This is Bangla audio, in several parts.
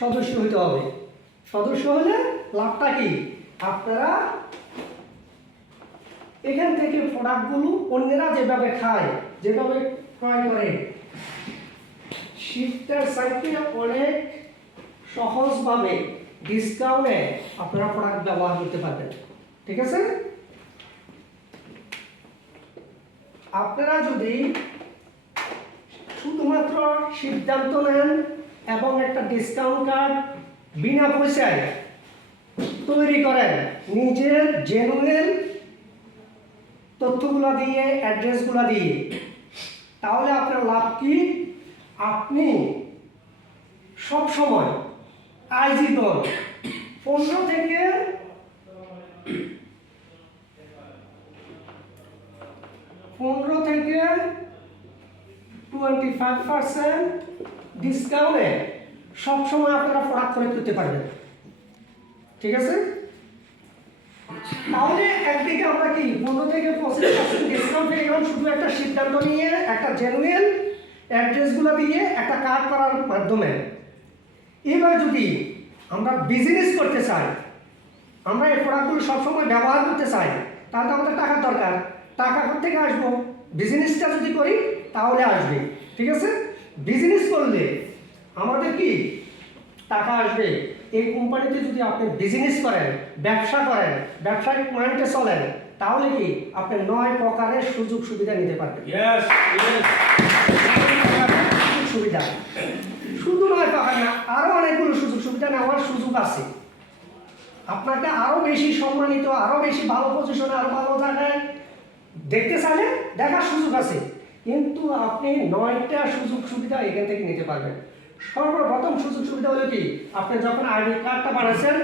সদস্য হইতে হবে। সদস্য হলে লাভটা কি? আপনারা এখান থেকে প্রোডাক্টগুলো অন্যেরা যেভাবে খায়, যেভাবে ক্রয় করে শিফটার সাইটে অনেক সহজভাবে ডিসকাউন্টে আপনারা প্রোডাক্ট ব্যবহার করতে পারবেন। ঠিক আছে? আপনারা যদি শুধুমাত্র সিদ্ধান্ত নেন এবং একটা ডিসকাউন্ট কার্ড বিনা পয়সায় তৈরি করেন। নিজের জেনুয়েল তথ্যগুলো দিয়ে অ্যাড্রেসগুলো দিয়ে। তাহলে আপনার লাভ কি? আপনি সব সময় আইজীবন পনেরো থেকে পনেরো থেকে টোয়েন্টি ফাইভ পার্সেন্ট ডিসকাউন্টে সবসময় আপনারা প্রোডাক্ট করে করতে পারবেন। ঠিক আছে? তাহলে একদিকে আমরা কি, পনেরো থেকে পঁচিশ পার্সেন্ট ডিসকাউন্ট পেয়ে গেলাম শুধু একটা সিদ্ধান্ত নিয়ে, একটা জেনুইন অ্যাড্রেসগুলো দিয়ে, একটা কার্ড করার মাধ্যমে। এবার যদি আমরা বিজনেস করতে চাই, আমরা এই প্রোডাক্টগুলো সবসময় ব্যবহার করতে চাই, তাহলে আমাদের টাকার দরকার। টাকা থেকে আসব? বিজনেসটা যদি করি, তাহলে আসবে। ঠিক আছে? বিজনেস করলে আমাদের কি টাকা আসবে? এই কোম্পানিতে যদি আপনি বিজনেস করেন ব্যবসা করেন ব্যবসায়িক মাইন্ডে চলেন তাহলে কি আপনি নয় প্রকারের সুযোগ সুবিধা নিতে পারবেন। সুবিধা। শুধু নয় পাবেন না আরও অনেকগুলো সুযোগ সুবিধা নেওয়ার সুযোগ আছে। আপনাকে আরও বেশি সম্মানিত আরও বেশি ভালো পজিশনে আরও ভালো জায়গায় দেখতে চাইলে দেখার সুযোগ আছে। কিন্তু আপনি নয়টা সুযোগ সুবিধা এখান থেকে নিতে পারবেন। সর্বপ্রথম সুযোগ সুবিধা হলো কি? আপনি যখন আইডি কার্ডটা বানাচ্ছেন,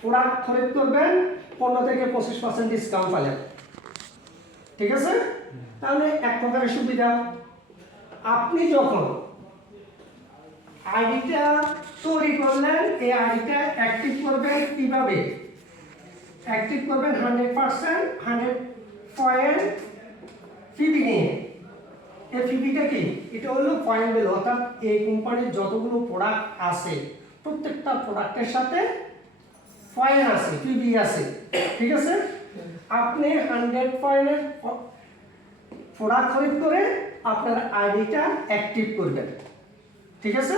প্রোডাক্ট খরিদ করবেন, পনেরো থেকে পঁচিশ পার্সেন্ট ডিসকাউন্ট পাবেন। ঠিক আছে? তাহলে এক প্রকারের সুবিধা। আপনি যখন আইডিটা তৈরি করলেন, এই আইডিটা অ্যাক্টিভ করবেন কীভাবে? অ্যাক্টিভ করবেন হান্ড্রেড পার্সেন্ট হান্ড্রেড পয়েন্ট ফিবি নিয়ে। এই ফিবিটা কি? এটা হলো পয়েন্ট বেল অর্থাৎ এই কোম্পানির যতগুলো প্রোডাক্ট আছে প্রত্যেকটা প্রোডাক্টের সাথে পয়েন্ট আছে ফিবি আছে ঠিক আছে? আপনি হান্ড্রেড পয়েন্টের প্রোডাক্ট খরিদ করে আপনার আইডিটা অ্যাক্টিভ করবেন ঠিক আছে.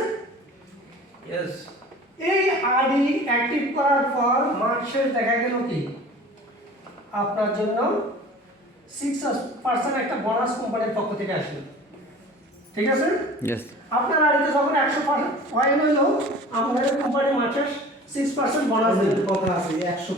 এই আইডি অ্যাক্টিভ করার পর মার্কশের দেখা গেল কি? আপনার জন্য সিক্স পার্সেন্ট একটা বোনাস কোম্পানির পক্ষ থেকে আসলো। ঠিক আছে. আপনার আড়িতে যখন একশো পয়েন্ট হইল আমাদের কোম্পানি মার্কশের সিক্স পার্সেন্ট বোনাস দেবে। কথা আছে? একশো